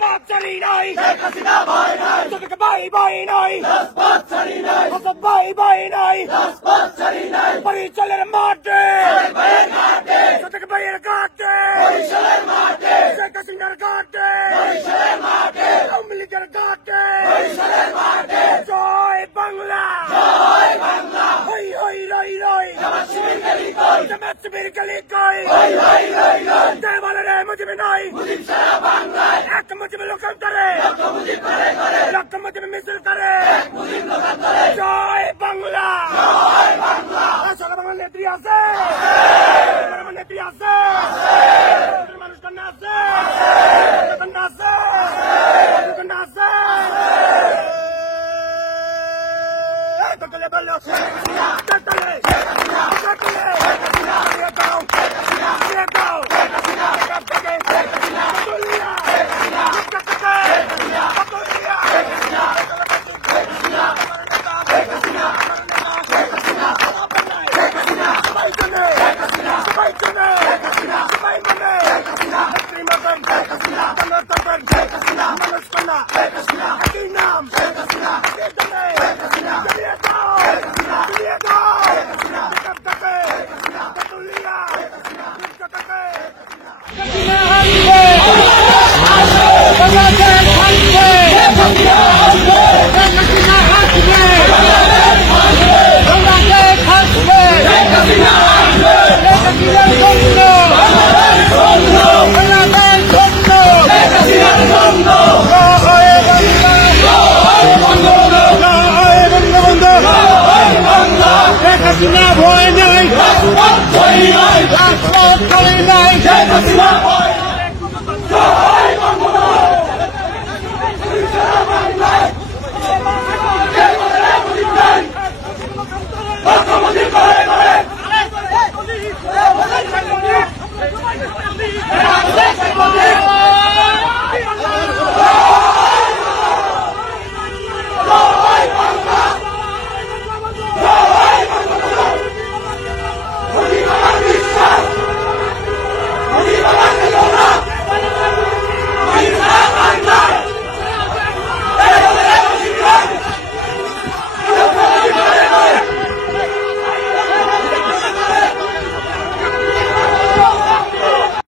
রাজপথ ছাড়ি নাই, তোকে ভাই ভাই নাই, হাসান ভাই ভাই নাই, পরিচলের মাঠে, তোকে ভাইয়ের ঘাটে, শেখ হাসিনার ঘাটে, আওয়ামী লীগের ঘাটে, জয় বাংলা, হই হই রই রই, জামাত শিবির গলি কই, দেওয়ালে রে মুজিব নাই, এক মুজিব লোকান্তরে, লক্ষ মুজিব মিছিল করে, জয় বাংলা, সারা বাংলা নেত্রী আছে, নেত্রী আছে, মানুষ কন্যা আছে, কন্যা আছে, কন্যা আছে, তোকে বললো Hey!